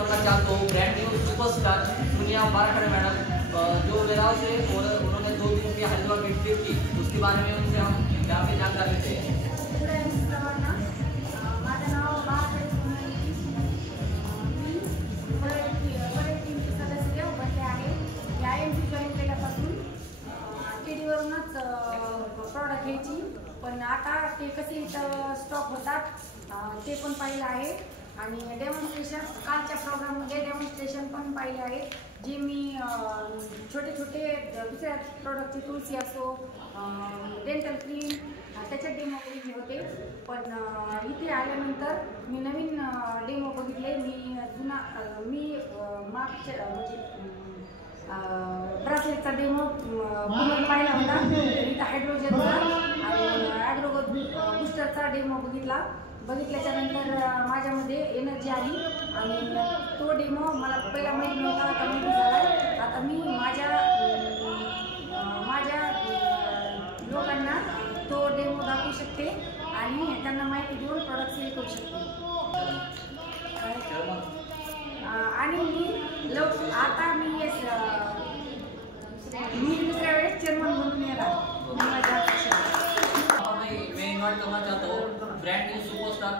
करना चाहता हूँ ब्रांड न्यू सुपरस्टार दुनिया बारखड़े मैडम जो मेरा से उन्होंने 2 दिन की हरिद्वार की ट्रिप की, उसके बारे में उनसे हम यहाँ पे जानकारी लेते हैं। माझं नाव बारखडे सोनाली, मी परत टीमचे सदस्य बनले आहे। या IMC जॉईन केल्यापासून केडीवरूनच प्रॉडक्ट घ्यायची, पण आता ते कसे इथं स्टॉक होतात ते पण पाहिलं आहे आणि डेमॉन्स्ट्रेशन कालच्या प्रोग्राममध्ये डेमॉन्स्ट्रेशन पण पाहिले आहे, जे मी छोटे छोटे दुसऱ्या प्रोडक्टचे तुळसी असो डेंटल क्रीम त्याच्यात डेमो बघितले होते। पण इथे आल्यानंतर मी नवीन डेमो बघितले। मी मागच्या म्हणजे ब्रासलेटचा डेमो पाहिला होता, इथं हायड्रोजनचा आणि ॲग्रो बूस्टरचा डेमो बघितल्याच्या नंतर माझ्यामध्ये एनर्जी आली आणि तो डेमो मला पहिला माहीत नव्हता, आता माहिती झाला। आता मी माझ्या लोकांना तो डेमो दाखवू शकते आणि त्यांना माहिती देऊन प्रॉडक्ट सेल करू शकते। आणि मी दुसऱ्या वेळेस चेअरमन म्हणून येणार। मैं इन्वाइट करना चाहता हूँ ब्रांड न्यू सुपरस्टार